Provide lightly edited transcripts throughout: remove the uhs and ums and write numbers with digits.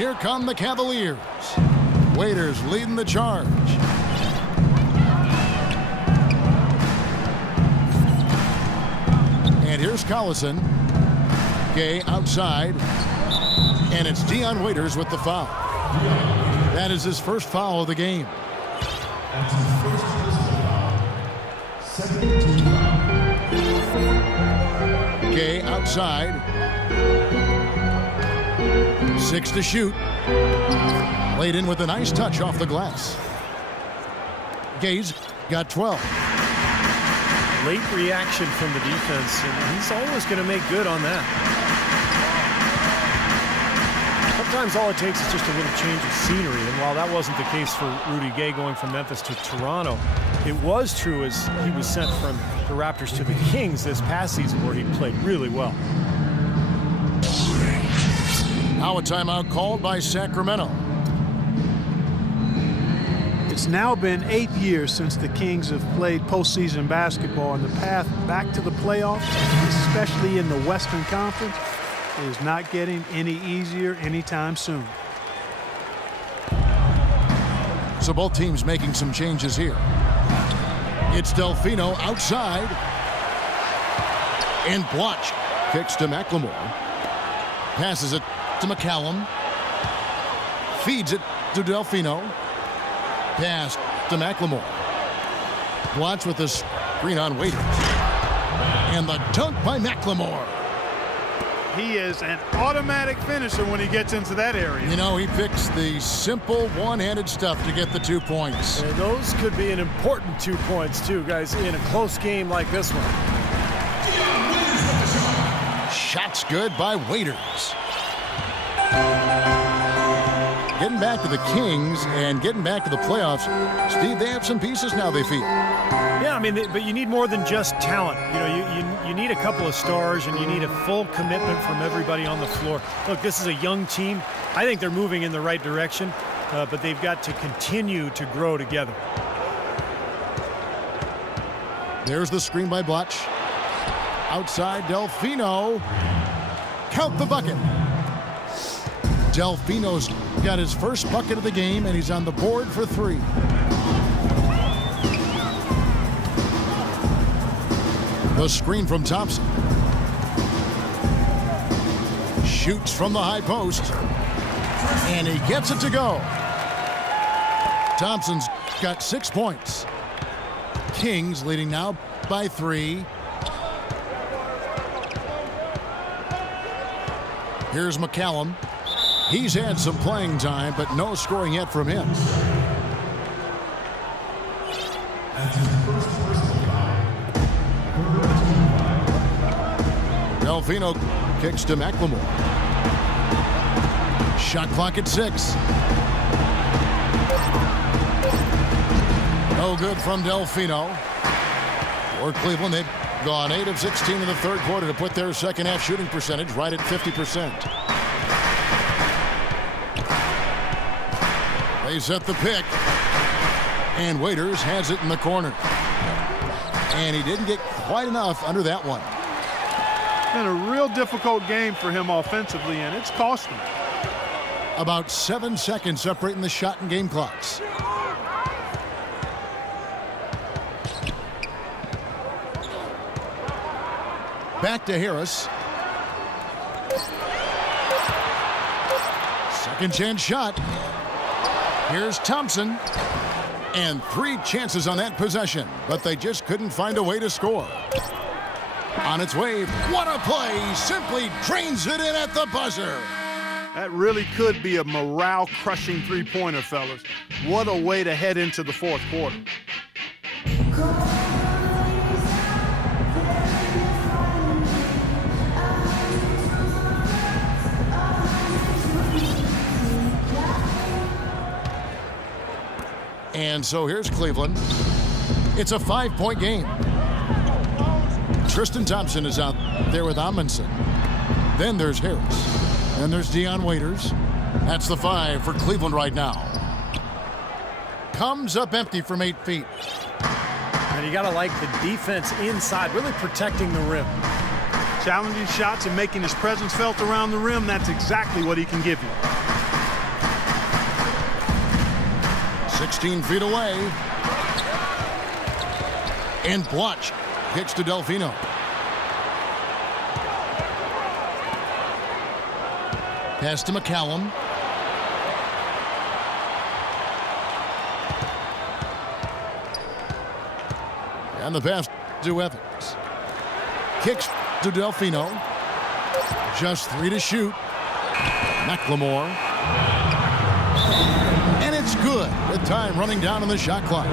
Here come the Cavaliers. Waiters leading the charge. And here's Collison. Gay outside. And it's Dion Waiters with the foul. That is his first foul of the game. That's his first personal foul. Gay outside. 6 to shoot. Laid in with a nice touch off the glass. Gay's got 12. Late reaction from the defense, and he's always going to make good on that. Sometimes all it takes is just a little change of scenery, and while that wasn't the case for Rudy Gay going from Memphis to Toronto, it was true as he was sent from the Raptors to the Kings this past season, where he played really well. Now a timeout called by Sacramento. It's now been 8 years since the Kings have played postseason basketball, and the path back to the playoffs, especially in the Western Conference, is not getting any easier anytime soon. So both teams making some changes here. It's Delfino outside. And Blotch kicks to McLemore. Passes it to McCallum. Feeds it to Delfino. Pass to McLemore. Blotch with the screen on Waiters. And the dunk by McLemore. He is an automatic finisher when he gets into that area. You know, he picks the simple one-handed stuff to get the 2 points. And those could be an important 2 points, too, guys, in a close game like this one. Shots good by Waiters. Getting back to the Kings and getting back to the playoffs. Steve, they have some pieces now, they feel. Yeah, I mean, but you need more than just talent. You know, you need a couple of stars, and you need a full commitment from everybody on the floor. Look, this is a young team. I think they're moving in the right direction, but they've got to continue to grow together. There's the screen by Blotch. Outside, Delfino. Count the bucket. Delfino's got his first bucket of the game, and he's on the board for 3. The screen from Thompson. Shoots from the high post. And he gets it to go. Thompson's got 6 points. Kings leading now by 3. Here's McCallum. He's had some playing time, but no scoring yet from him. Delfino kicks to McLemore. Shot clock at 6. No good from Delfino. For Cleveland, they've gone 8 of 16 in the third quarter to put their second half shooting percentage right at 50%. They set the pick. And Waiters has it in the corner. And he didn't get quite enough under that one. Been a real difficult game for him offensively, and it's cost him. About 7 seconds separating the shot and game clocks. Back to Harris. Second chance shot. Here's Thompson. And 3 chances on that possession, but they just couldn't find a way to score. On its way, what a play! Simply drains it in at the buzzer. That really could be a morale-crushing three-pointer, fellas. What a way to head into the fourth quarter. And so here's Cleveland. It's a 5-point game. Tristan Thompson is out there with Amundsen. Then there's Harris. Then there's Dion Waiters. That's the 5 for Cleveland right now. Comes up empty from 8 feet. And you got to like the defense inside, really protecting the rim. Challenging shots and making his presence felt around the rim, that's exactly what he can give you. 16 feet away. And Blotch kicks to Delfino. Pass to McCallum. And the pass to Evans. Kicks to Delfino. Just 3 to shoot. McLemore. And it's good with time running down on the shot clock.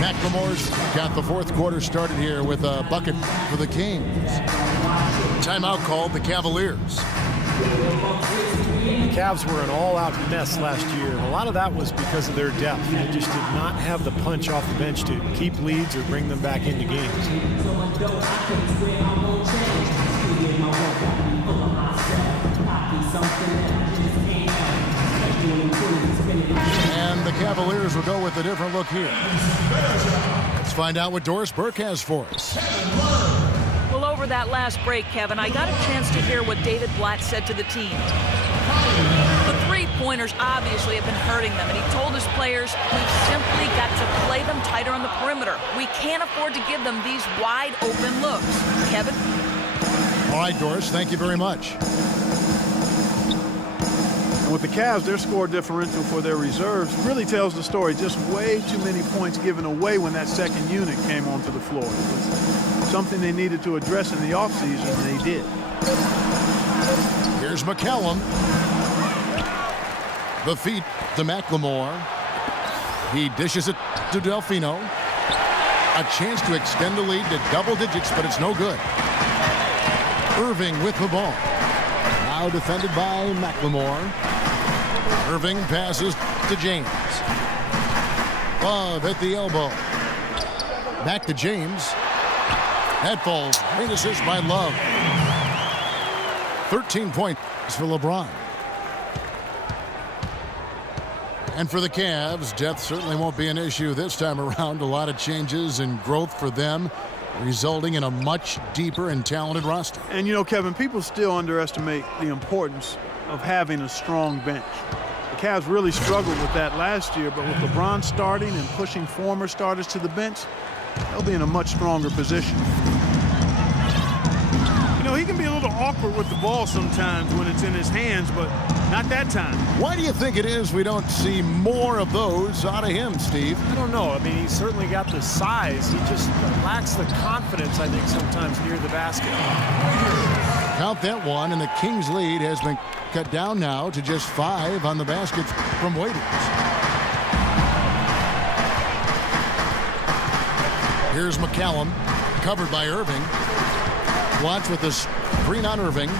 McLemore's got the fourth quarter started here with a bucket for the Kings. Timeout called the Cavaliers. The Cavs were an all-out mess last year, and a lot of that was because of their depth. They just did not have the punch off the bench to keep leads or bring them back into games. And the Cavaliers will go with a different look here. Let's find out what Doris Burke has for us. Well, over that last break, Kevin, I got a chance to hear what David Blatt said to the team. The three-pointers obviously have been hurting them, and he told his players, we've simply got to play them tighter on the perimeter. We can't afford to give them these wide-open looks. Kevin? All right, Doris, thank you very much. And with the Cavs, their score differential for their reserves really tells the story. Just way too many points given away when that second unit came onto the floor. It was something they needed to address in the offseason, and they did. Here's McCallum. The feed to McLemore. He dishes it to Delfino. A chance to extend the lead to double digits, but it's no good. Irving with the ball. Now defended by McLemore. Irving passes to James. Love at the elbow. Back to James. That falls. Great assist by Love. 13 points for LeBron. And for the Cavs, depth certainly won't be an issue this time around. A lot of changes and growth for them, resulting in a much deeper and talented roster. And, you know, Kevin, people still underestimate the importance of having a strong bench. The Cavs really struggled with that last year, but with LeBron starting and pushing former starters to the bench, they'll be in a much stronger position. You know, he can be a little awkward with the ball sometimes when it's in his hands, but not that time. Why do you think it is we don't see more of those out of him, Steve? I don't know. I mean, he's certainly got the size. He just lacks the confidence, I think, sometimes near the basket. Count that one, and the Kings' lead has been cut down now to just 5 on the basket from Waiters. Here's McCallum, covered by Irving. Watch with the screen on Irving.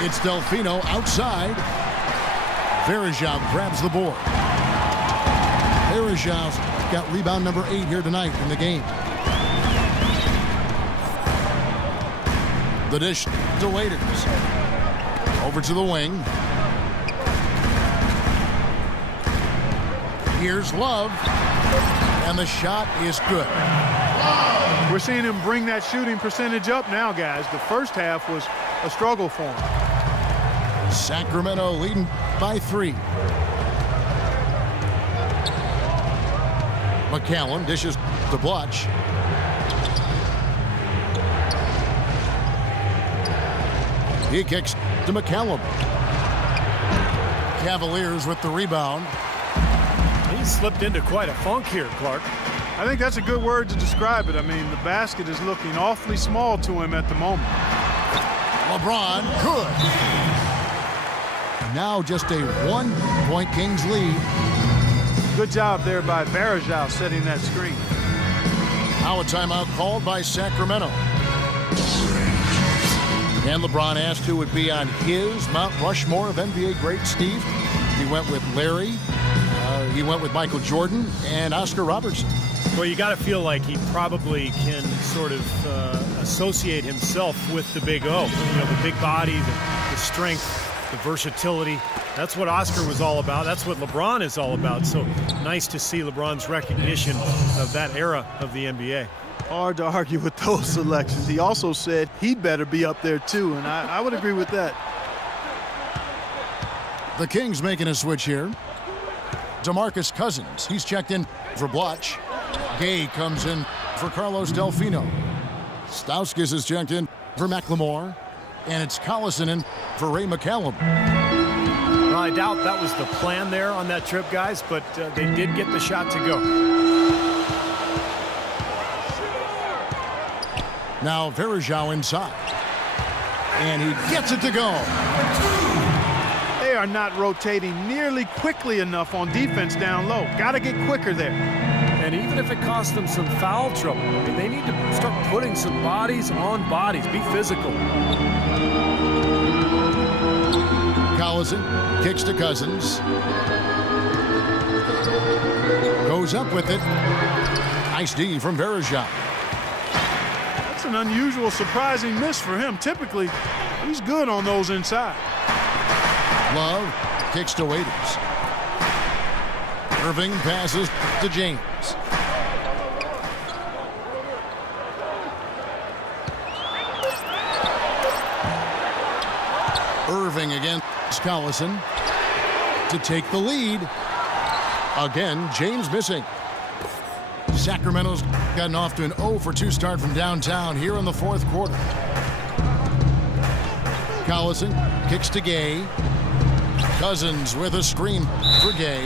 It's Delfino outside. Verejao grabs the board. Verejao's got rebound number 8 here tonight in the game. The dish to Waiters. Over to the wing. Here's Love. And the shot is good. We're seeing him bring that shooting percentage up now, guys. The first half was a struggle for him. Sacramento leading by 3. McCallum dishes to Blotch. He kicks to McCallum. Cavaliers with the rebound. He slipped into quite a funk here, Clark. I think that's a good word to describe it. I mean, the basket is looking awfully small to him at the moment. LeBron, good. Now just a 1-point Kings lead. Good job there by Verejao setting that screen. Now a timeout called by Sacramento. And LeBron asked who would be on his Mount Rushmore of NBA greats, Steve. He went with Larry. He went with Michael Jordan and Oscar Robertson. Well, you got to feel like he probably can sort of associate himself with the Big O. You know, the big body, the strength, the versatility. That's what Oscar was all about. That's what LeBron is all about. So nice to see LeBron's recognition of that era of the NBA. Hard to argue with those selections. He also said he'd better be up there too, and I would agree with that. The Kings making a switch here. DeMarcus Cousins, he's checked in for Blotch. Gay comes in for Carlos Delfino. Stauskas is checked in for McLemore. And it's Collison in for Ray McCallum. Well, I doubt that was the plan there on that trip, guys, but they did get the shot to go. Now Verajao inside. And he gets it to go. They are not rotating nearly quickly enough on defense down low. Got to get quicker there. And even if it costs them some foul trouble, I mean, they need to start putting some bodies on bodies. Be physical. Collison kicks to Cousins. Goes up with it. Nice D from Verajao. That's an unusual, surprising miss for him. Typically, he's good on those inside. Love kicks to Waiters. Irving passes to James. Irving against Collison to take the lead. Again, James missing. Sacramento's gotten off to an 0-for-2 start from downtown here in the fourth quarter. Collison kicks to Gay. Cousins with a screen for Gay.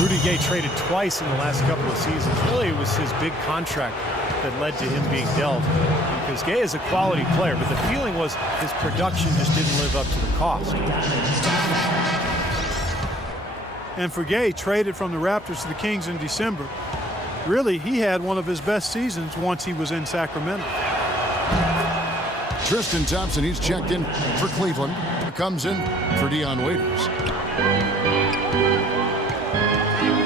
Rudy Gay traded twice in the last couple of seasons. Really, it was his big contract that led to him being dealt, because Gay is a quality player, but the feeling was his production just didn't live up to the cost. And for Gay, traded from the Raptors to the Kings in December, really, he had one of his best seasons once he was in Sacramento. Tristan Thompson, he's checked in for Cleveland. Comes in for Dion Waiters.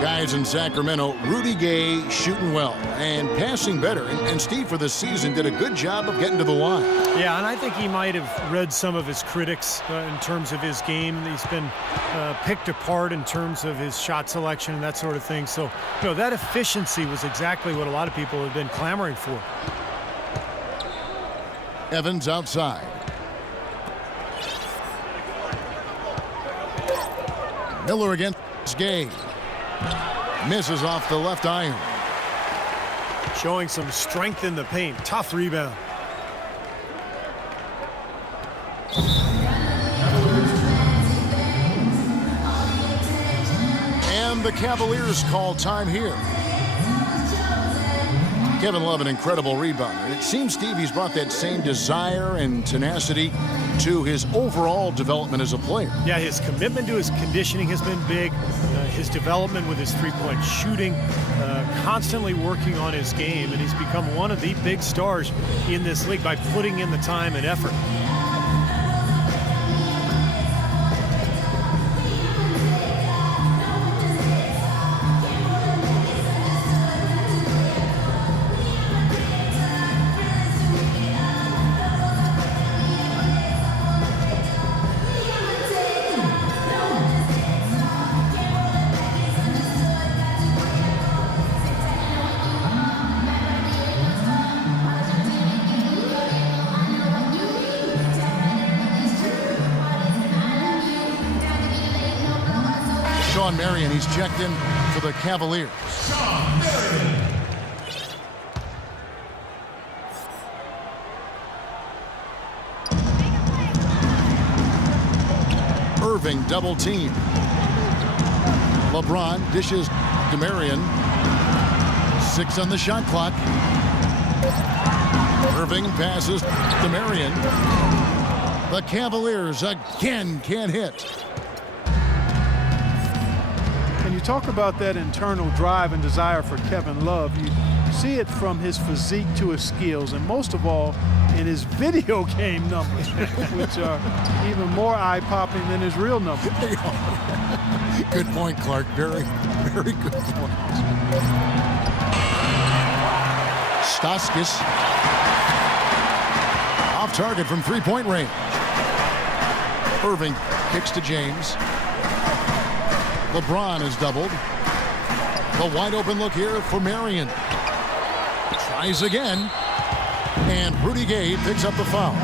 Guys in Sacramento, Rudy Gay shooting well and passing better. And Steve, for this season, did a good job of getting to the line. Yeah, and I think he might have read some of his critics in terms of his game. He's been picked apart in terms of his shot selection and that sort of thing. So, you know, that efficiency was exactly what a lot of people have been clamoring for. Evans outside. Miller against Gay. Misses off the left iron. Showing some strength in the paint. Tough rebound. And the Cavaliers call time here. Kevin Love, an incredible rebounder. And it seems Stevie's brought that same desire and tenacity to his overall development as a player. Yeah, his commitment to his conditioning has been big. His development with his three-point shooting, constantly working on his game, and he's become one of the big stars in this league by putting in the time and effort. Marion, he's checked in for the Cavaliers. Irving double team. LeBron dishes to Marion. 6 on the shot clock. Irving passes to Marion. The Cavaliers again can't hit. And you talk about that internal drive and desire for Kevin Love. You see it from his physique to his skills, and most of all in his video game numbers, which are even more eye-popping than his real numbers. Good point, Clark. Very, very good point. Stauskas off target from three-point range. Irving kicks to James. LeBron is doubled. The wide open look here for Marion. Tries again. And Rudy Gay picks up the foul.